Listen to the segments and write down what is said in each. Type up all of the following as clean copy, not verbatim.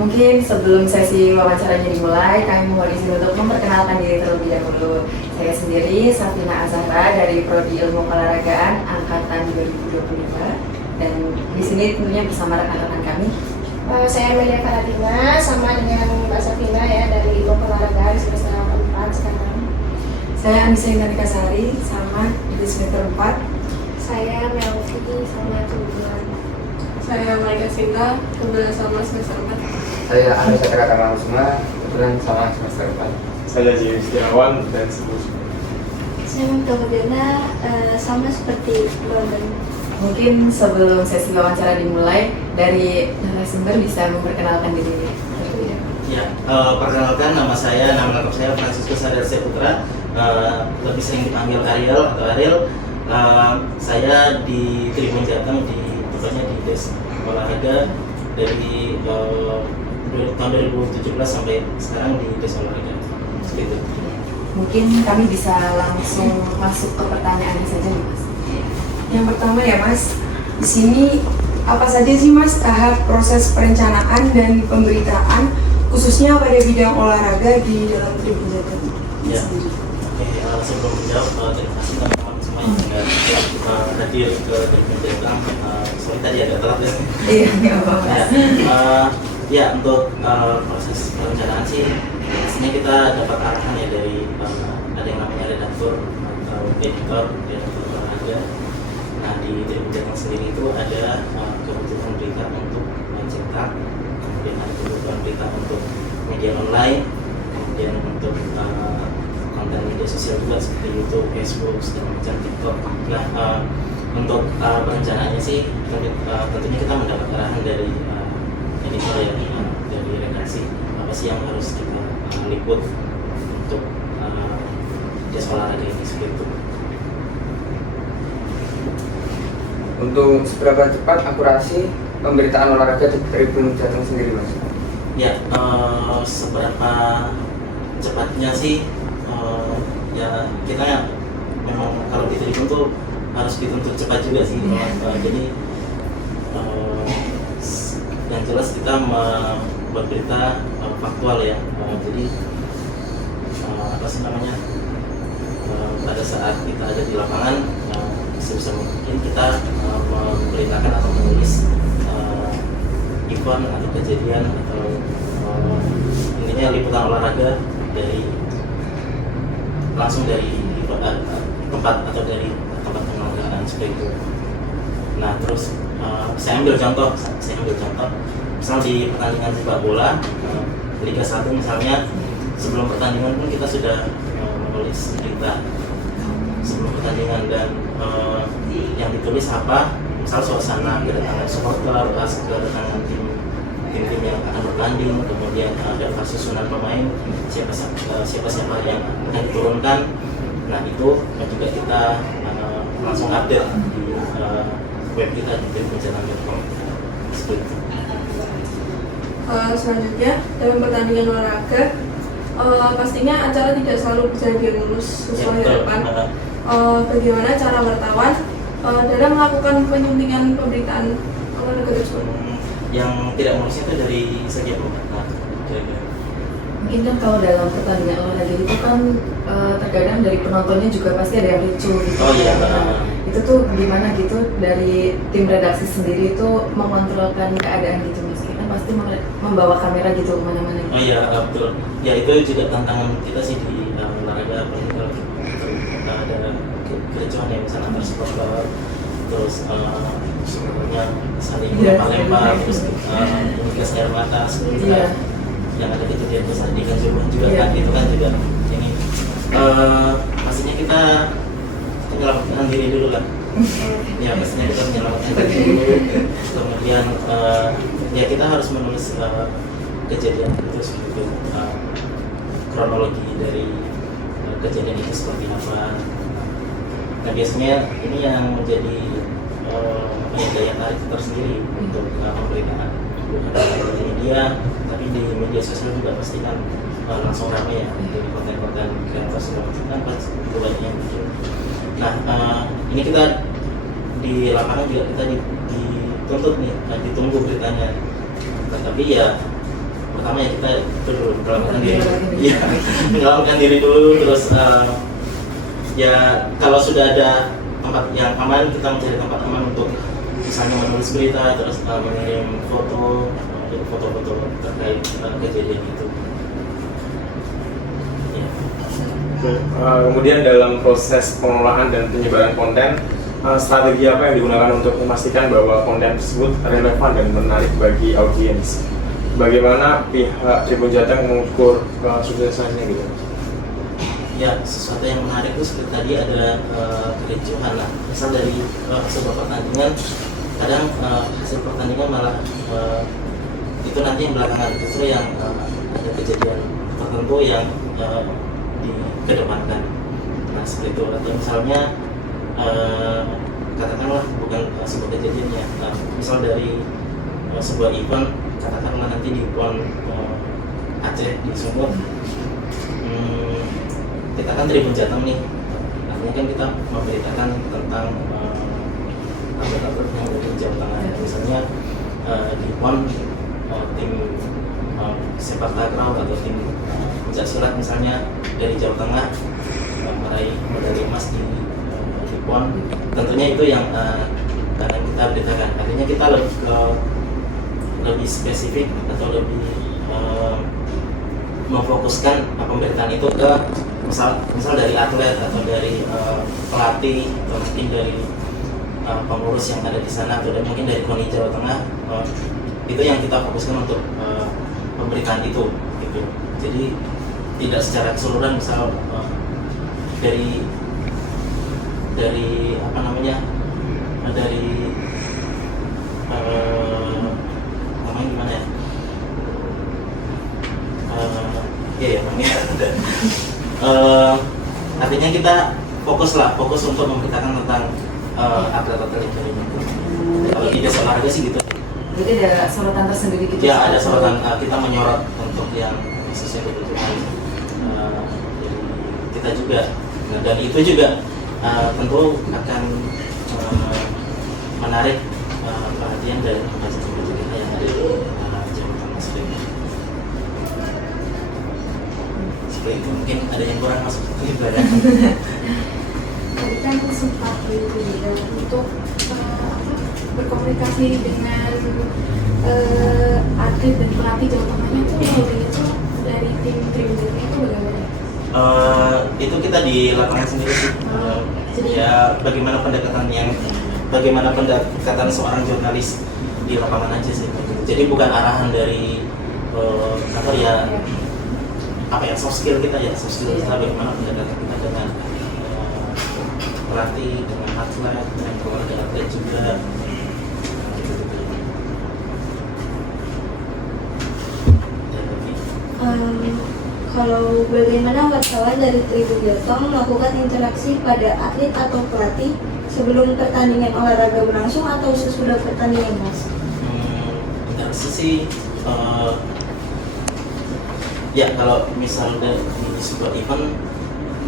Mungkin sebelum sesi wawancaranya dimulai, kami mohon izin untuk memperkenalkan diri terlebih dahulu. Saya sendiri Safina Azahra dari Prodi Ilmu Olahragaan Angkatan 2025, dan di sini tentunya bersama rekan-rekan kami. Saya Amelia Karatina, sama dengan Mbak Safina ya, dari Ilmu Olahragaan semester 4 sekarang. Saya Anissa Indanika Sari, sama di semester 4. Saya Melvi, sama kebetulan. Saya Maika Sinta, kebetulan sama semester 4. Saya Anissa Karatina semua, kebetulan sama semester 4. Saya James Setiawan dan seterusnya. Saya Mengkabadiana, sama seperti London. Mungkin sebelum sesi wawancara dimulai, dari narasumber bisa memperkenalkan diri terlebih dahulu. Ya, perkenalkan nama lengkap saya Franciscus Adelsia Putra, lebih sering dipanggil Ariel atau Ariel. Saya di Tribun Jateng, tepatnya di Des Olahraga dari tahun 2017 sampai sekarang di Des Olahraga. Seperti itu. Mungkin kami bisa langsung masuk ke pertanyaannya saja nih, Mas. Yang pertama ya, Mas, di sini apa saja sih, Mas, tahap proses perencanaan dan pemberitaan khususnya pada bidang olahraga di dalam Tribun Jateng Ya. sendiri? Oke, sebelum menjawab, terima kasih teman-teman semua yang sudah hadir ke Tribun Jateng. Sorry tadi agak telat ya. Iya, nggak apa-apa. Ya, untuk proses perencanaan sih, pastinya kita dapat arahan ya dari ada yang namanya redaktur atau editor olahraga. Nah, di Tribun Jateng sendiri itu ada kebutuhan berita untuk mencetak, kemudian ada kebutuhan berita untuk media online, kemudian untuk konten media sosial juga seperti YouTube, Facebook, segala macam, TikTok. Nah, untuk perencanaannya sih tentunya kita mendapat arahan dari editor ya, dari redaksi, apa sih yang harus kita liput untuk jasa olahraga ini, seperti itu. Untuk seberapa cepat akurasi pemberitaan olahraga di Tribun Jateng sendiri, Mas? Ya, seberapa cepatnya sih, ya kita memang kalau di Tribun tuh harus dituntut cepat juga sih. Jadi yang jelas kita membuat berita faktual ya. Jadi apa sih namanya, pada saat kita ada di lapangan, sebisa mungkin kita memberitakan atau menulis event atau kejadian atau intinya liputan olahraga langsung dari tempat atau dari tempat penyelenggaraan seperti itu. Nah, terus saya ambil contoh, misal di pertandingan sepak bola Liga 1 misalnya, sebelum pertandingan pun kita sudah menulis berita sebelum pertandingan, dan yang ditulis apa, misal suasana kedatangan supporter, kedatangan tim yang akan bertanding, kemudian ada susunan pemain, siapa yang akan diturunkan. Nah, itu juga kita langsung update di web kita di tribunjateng.com. Seperti itu. Selanjutnya, dalam pertandingan olahraga, pastinya acara tidak selalu bisa dilurus sesuai harapan. Bagaimana cara wartawan dalam melakukan penyuntingan pemberitaan olahraga tersebut? Yang tidak mulus itu dari segi apa? Mungkin kan kalau dalam pertandingan olahraga itu kan terkadang dari penontonnya juga pasti ada yang lucu gitu. Oh iya. Itu tuh gimana gitu dari tim redaksi sendiri itu mengontrolkan keadaan gitu, Mas? Kita pasti membawa kamera gitu kemana-mana gitu. Oh iya, betul. Ya, itu juga tantangan kita sih di olahraga. Apalagi kalau kita ada kericuhan ya, misalnya antar supporter, terus sebenarnya saling lempar-lempar, terus gas air mata, seperti itu kan. Yang ada kejadian besar di Kanjuruhan juga kan, itu kan juga ini pastinya kita menyelamatkan diri dulu kan. Ya, pastinya kita menyelamatkan diri dulu, kemudian ya kita harus menulis kejadian itu seperti kronologi dari kejadian itu seperti apa. Nah, biasanya ini yang menjadi daya tarik tersendiri untuk pemberitaan, bukan hanya di media, tapi di media sosial juga pasti kan langsung ramai ya, dari konten-konten kreator segala macam kan pasti banyak yang bikin. Nah, ini kita di lapangan juga kita dituntut nih, ditunggu beritanya. Tapi ya pertama ya kita itu dulu menyelamatkan diri. Iya, menyelamatkan diri dulu, terus ya kalau sudah ada tempat yang aman, kita mencari tempat aman untuk misalnya menulis berita, terus mengirim foto-foto terkait kejadian itu. Ya. Kemudian dalam proses pengelolaan dan penyebaran konten, strategi apa yang digunakan untuk memastikan bahwa konten tersebut relevan dan menarik bagi audiens? Bagaimana pihak Tribun Jateng mengukur kesuksesannya gitu? Ya, sesuatu yang menarik itu seperti tadi adalah kericuhan lah. Misal dari sebuah pertandingan, kadang hasil pertandingan malah itu nanti yang belakangan, justru yang ada kejadian tertentu yang dikedepankan. Nah seperti itu. Atau misalnya katakanlah bukan sebuah kejadiannya, misal dari sebuah event, katakanlah nanti di PON Aceh di Sumut, kita kan Tribun Jateng nih, artinya kan kita memberitakan tentang atlet-atlet yang dari Jawa Tengah. Misalnya di PON tim sepak takraw atau tim pencak silat misalnya dari Jawa Tengah meraih medali emas di PON, tentunya itu yang akan kita beritakan. Artinya kita lebih spesifik atau lebih memfokuskan pemberitaan itu ke misal dari atlet atau dari pelatih atau mungkin dari pengurus yang ada di sana atau mungkin dari KONI Jawa Tengah, itu yang kita fokuskan untuk pemberitaan itu gitu. Jadi tidak secara keseluruhan, misal dari apa namanya, dari namanya gimana ya, ya namanya artinya kita fokus untuk memberitakan tentang atlet-atlet yang dari itu. Kalau di desa olahraga sih gitu. Jadi ada sorotan tersendiri gitu? Ya ada sorotan, kita menyorot untuk yang khususnya kebutuhan kita juga. Nah, dan itu juga tentu akan menarik perhatian dari pembaca-pembaca kita yang ada di Jawa Tengah seperti itu. Seperti itu, mungkin ada yang kurang masuk ke itu ya. Tadi kan sempat itu juga untuk berkomunikasi dengan atlet dan pelatih Jawa Tengahnya tuh modelnya tuh dari tim Tribun Jateng itu bagaimana? Itu kita di lapangan sendiri sih. Ya bagaimana pendekatan seorang jurnalis di lapangan aja sih. Jadi bukan arahan dari kantor ya, apa ya, soft skill kita bagaimana pendekatan kita dengan pelatih, dengan atlet, dengan keluarga atlet juga. Kalau bagaimana wartawan dari Tribun Jateng melakukan interaksi pada atlet atau pelatih sebelum pertandingan olahraga berlangsung atau sesudah pertandingan, Mas? Interaksi sih, ya kalau misalnya di sebuah event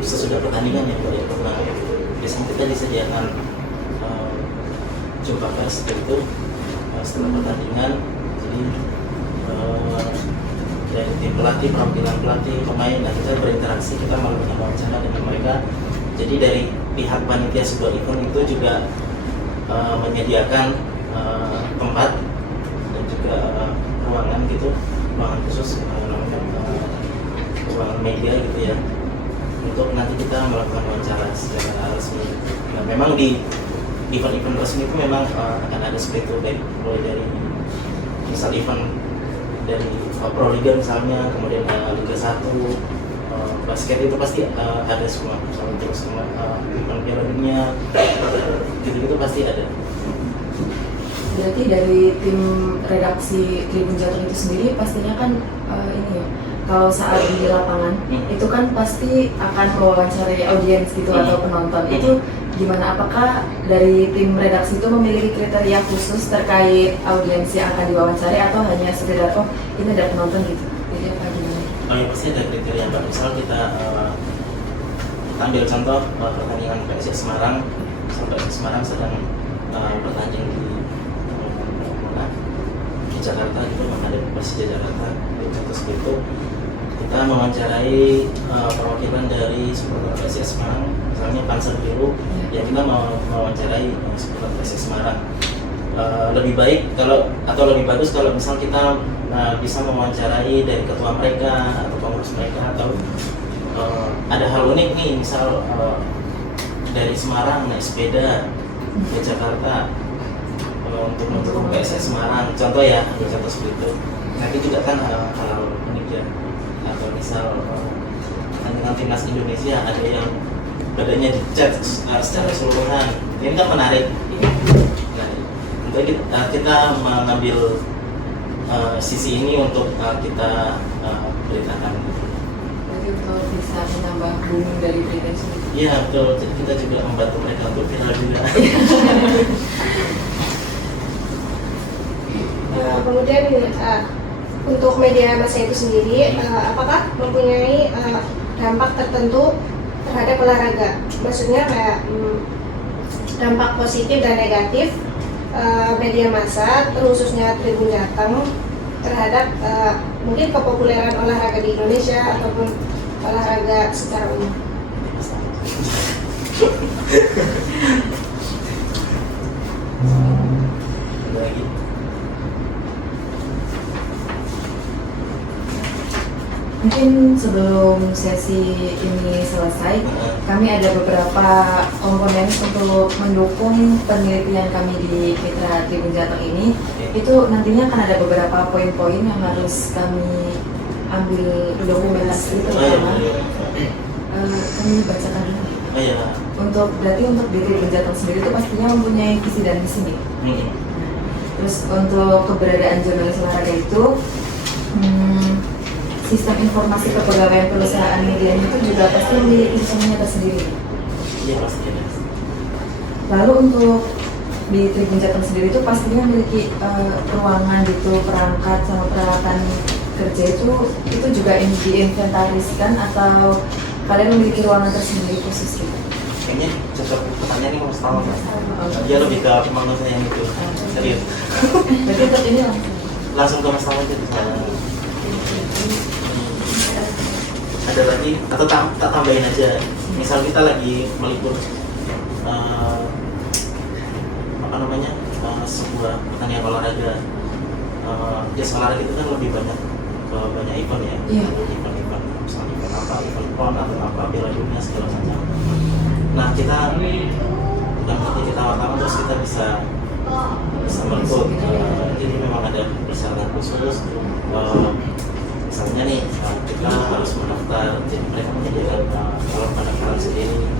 sesudah pertandingan ya, karena biasanya kita disediakan jumpa pers itu setelah pertandingan. Jadi dari tim pelatih, perwakilan pelatih, pemain, dan kita berinteraksi, kita melakukan wawancara dengan mereka. Jadi dari pihak panitia sebuah event itu juga menyediakan tempat dan juga ruangan gitu, ruangan khusus, ruangan media gitu ya, untuk nanti kita melakukan wawancara secara resmi. Nah, memang di event-event resmi itu memang akan ada seperti itu, mulai dari misal event dari Pro Liga misalnya, kemudian Liga 1, basket itu pasti ada semua, misalnya terus event Piala Dunia, gitu-gitu pasti ada. Berarti dari tim redaksi Tribun Jateng itu sendiri pastinya kan ini ya, kalau saat di lapangan itu kan pasti akan mewawancarai audiens gitu atau penonton. Itu gimana? Apakah dari tim redaksi itu memiliki kriteria khusus terkait audiens yang akan diwawancari atau hanya sekedar oh ini ada penonton gitu? Jadi apa gimana? Oh ya pasti ada kriteria, Mbak. Misal kita ambil contoh pertandingan PSIS Semarang. Misal PSIS Semarang sedang bertanding di Jakarta gitu menghadapi Persija Jakarta Juventus itu kita mewawancarai perwakilan dari supporter PSIS Semarang, misalnya Panzer Biru, ya kita mau mewawancarai supporter PSIS Semarang. Lebih baik atau lebih bagus kalau misal kita bisa mewawancarai dari ketua mereka atau pengurus mereka, atau ada hal unik nih, misal dari Semarang naik sepeda ke Jakarta untuk mendukung PSIS Semarang, contoh ya, contoh seperti itu. Nanti juga kan hal unik ya, atau misal dengan timnas Indonesia ada yang badannya dicat secara keseluruhan, ini kan menarik. Nah, kita mengambil sisi ini untuk kita beritakan. Jadi untuk bisa menambah boom dari berita itu. Iya betul, jadi kita juga membantu mereka untuk viral juga. Kemudian untuk media massa itu sendiri, apakah mempunyai dampak tertentu terhadap olahraga? Maksudnya kayak dampak positif dan negatif media massa, khususnya Tribun Jateng, terhadap mungkin kepopuleran olahraga di Indonesia ataupun olahraga secara umum. Lagi. Mungkin sebelum sesi ini selesai, kami ada beberapa komponen untuk mendukung penelitian kami di Mitra Tribun Jateng ini. Itu nantinya akan ada beberapa poin-poin yang harus kami ambil dokumentasi terutama. Kami bacakan dulu. Berarti untuk di Tribun Jateng sendiri itu pastinya mempunyai visi dan misi nih. Terus untuk keberadaan jurnalis olahraga itu, sistem informasi kepegawaian perusahaan media itu juga pasti memiliki sistemnya tersendiri. Iya pasti. Lalu untuk di Tribun Jateng sendiri itu pastinya memiliki ruangan gitu, perangkat sama peralatan kerja itu juga diinventariskan, atau kalian memiliki ruangan tersendiri khusus gitu? Kayaknya cocok pertanyaan ini Mas Tama. Dia lebih ke pembangunan yang itu. Serius. Berarti untuk ini Langsung ke Mas Tama aja. Ada lagi atau tak tambahin aja, misal kita lagi meliput sebuah pertandingan olahraga, jasa olahraga itu kan lebih banyak event ya. Event misalnya event apa, event PON atau apa, Piala Dunia segala macam. Nah kita wartawan terus kita bisa meliput, jadi memang ada persyaratan khusus. Misalnya nih, kita harus mendaftar, jadi mereka menyediakan calon pendaftaran sendiri,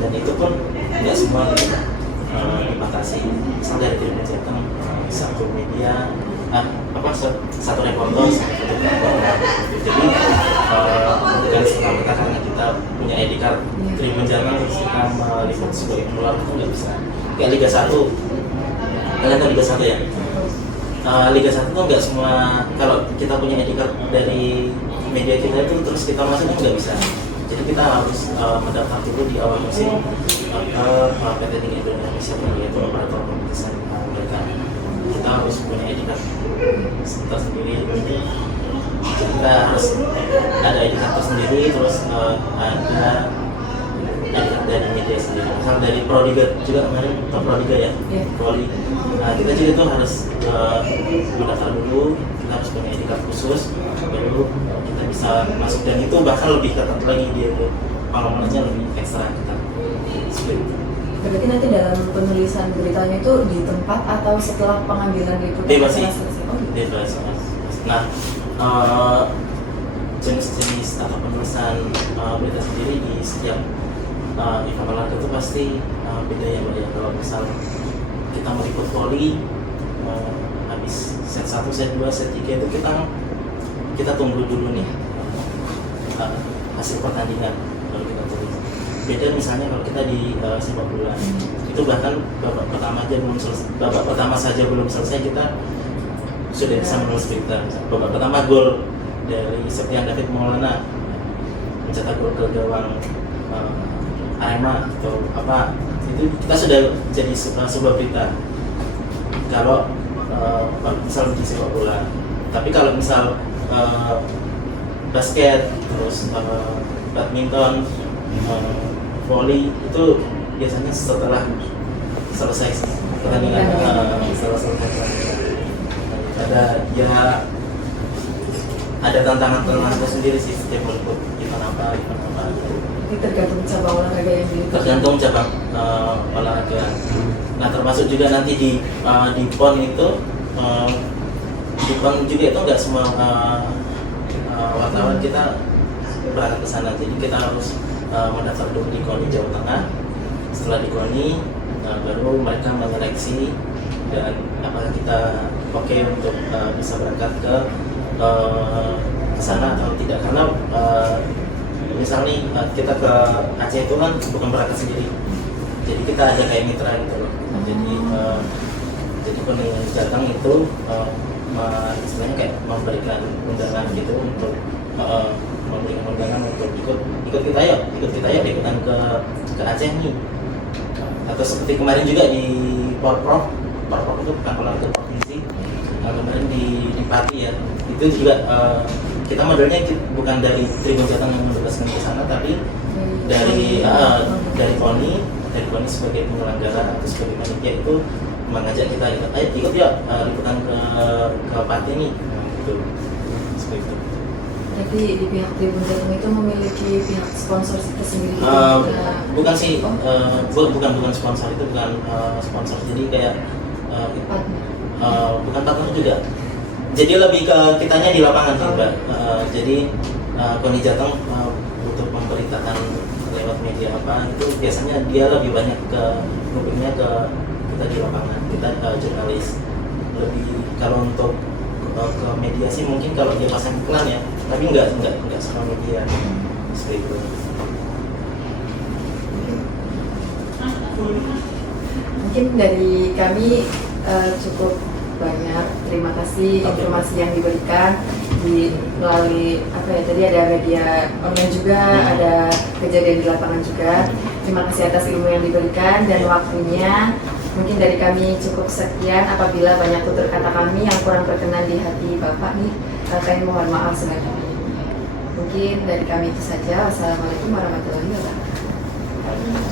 dan itu pun tidak semua dibatasi. Misal dari Tribun Jateng, satu media, satu reporter, satu fotografer. Jadi bukan serta-merta karena kita punya ID card Tribun Jateng terus kita meliput sebagai peluang, itu nggak bisa. Kayak Liga 1, kalian tahu Liga 1 ya? Liga 1 tuh nggak semua, kalau kita punya ID card dari media kita itu terus kita masuk itu nggak bisa. Jadi kita harus mendaftar dulu di awal musim ke PT Liga Indonesia, yaitu operator kompetisi mereka. Kita harus punya ID card kita sendiri. Jadi kita harus ada ID card sendiri, terus ada ID card dari media sendiri. Misal dari Prodiga juga kemarin, atau Prodiga ya, Proli. Kita juga tuh harus mendaftar dulu, kita harus punya ID card khusus, baru kita bisa masuk, dan itu bahkan lebih ketat lagi, dia pengamalannya lebih ekstra ketat. Berarti nanti dalam penulisan beritanya itu di tempat atau setelah pengambilan liputan? Bebas sih, bebas. Nah, jenis-jenis atau penulisan berita sendiri di setiap event olahraga itu pasti beda ya Mbak ya. Kalau misal kita meliput voli, habis set 1, set 2, set 3 itu kita tunggu dulu nih hasil pertandingan baru kita tulis. Beda misalnya kalau kita di sepak bola, itu bahkan babak pertama saja belum selesai kita sudah bisa menulis berita. Babak pertama gol dari Septian David Maulana mencetak gol ke gawang Arema atau apa, itu kita sudah jadi sebuah berita. Kalau misal di sepak bola. Tapi kalau misal basket, terus badminton, volley itu biasanya setelah selesai pertandingan. Setelah selesai pertandingan ada tantangan sendiri sih setiap ikut event apa. Itu tergantung cabang olahraga yang diikuti. Tergantung cabang olahraga. Nah, termasuk juga nanti di PON itu di PON juga itu nggak semua wartawan kita berangkat ke sana. Jadi kita harus mendaftar dulu di KONI Jawa Tengah. Setelah di KONI baru mereka menyeleksi dan apakah kita oke untuk bisa berangkat ke sana atau tidak, karena misalnya kita ke Aceh itu kan bukan berangkat sendiri, jadi kita ada kayak mitra gitu loh. Jadi penilaian datang itu istilahnya kayak memberikan undangan gitu untuk memberikan undangan untuk ikut kita yuk ikutan ke Aceh nih. Atau seperti kemarin juga di Porprov itu bukan olahraga provinsi, kemarin di Pati ya, itu juga kita modelnya bukan dari Tribun Jateng yang menugaskan ke sana, tapi dari KONI sebagai penyelenggara atau sebagai panitia itu mengajak kita ikut ya liputan ke Pati nih, gitu. Seperti itu. Jadi di pihak Tribun Jateng itu memiliki pihak sponsor tersendiri. Bukan sih, bukan sponsor, itu bukan sponsor, jadi kayak bukan partner juga. Jadi lebih ke kitanya di lapangan sih, Mbak. Jadi KONI Jateng untuk memberitakan lewat media apa itu biasanya dia lebih banyak ke ngubungnya ke kita di lapangan, kita jurnalis. Lebih kalau untuk ke media sih mungkin kalau dia pasang iklan ya, tapi enggak semua media seperti itu. Mungkin dari kami cukup banyak. Terima kasih informasi yang diberikan melalui tadi ada media online juga, ada kejadian di lapangan juga. Terima kasih atas ilmu yang diberikan dan waktunya. Mungkin dari kami cukup sekian. Apabila banyak tutur kata kami yang kurang berkenan di hati Bapak nih, kami mohon maaf sebenarnya. Mungkin dari kami itu saja. Wassalamualaikum warahmatullahi wabarakatuh.